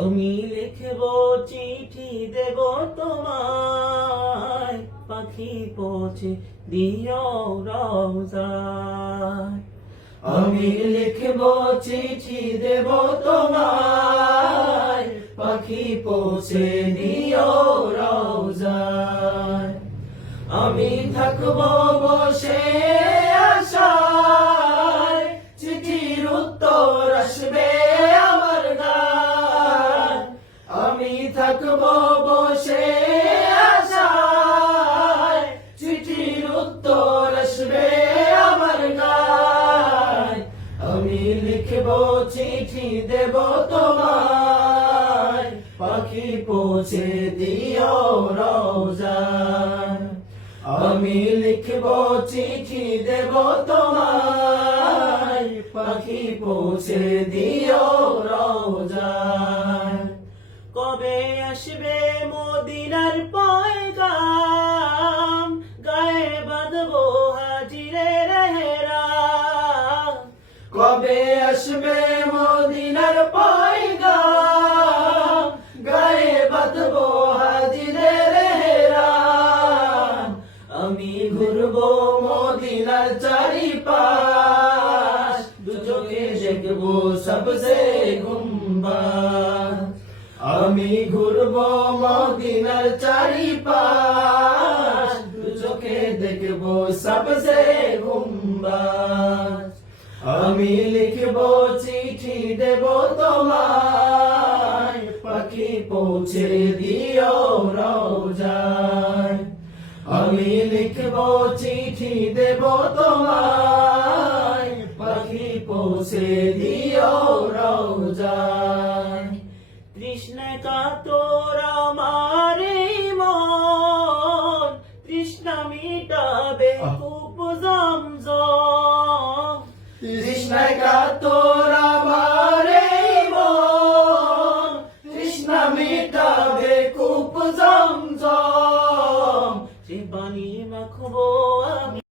আমি লিখব চিঠি দেব তোমায়, পাখি পৌঁছে দিও রওজায়। আমি লিখব চিঠি দেব তোমায়, পাখি পৌঁছে দিও রওজায়। আমি থাকব বসে আশায়, চিঠির উত্তর আসবে আমার গায়। আমি থাকব বসে আশায়, চিঠির উত্তর আসবে আমার গায়। আমি লিখব চিঠি দেব তোমায়, পাখি পৌঁছে দিও রওজায়। আমি লিখব চিঠি দেব তোমায়, পাখি পৌঁছে দিও রওজায়। কবে আসবে মদিনার পয়গাম, গায়ে বাঁধবো হাজিরের হেরাম। কবে আসবে মদিনার পয়গাম, গায়ে বাঁধবো হাজিরের হেরাম। আমি ঘুরবো মদিনার চারিপাশ, দু চোখে দেখবো সবসে গুম্বাদ। আমি ঘুরবো মদিনার চারিপাশ, দু চোখে দেখবো সবসে গুম্বাদ। আমি লিখবো চিঠি দেব তোমায়, পাখি পৌঁছে দিও রওজায়। আমি লিখবো চিঠি দেব তোমায়, পাখি পৌঁছে দিও রওজায়। তৃষ্ণায় কাতর আমার এই মন, তৃষ্ণা মিটাবে কূপ জমজম। তৃষ্ণায় কাতর আমার এই মন, তৃষ্ণা মিটাবে কূপ জমজম।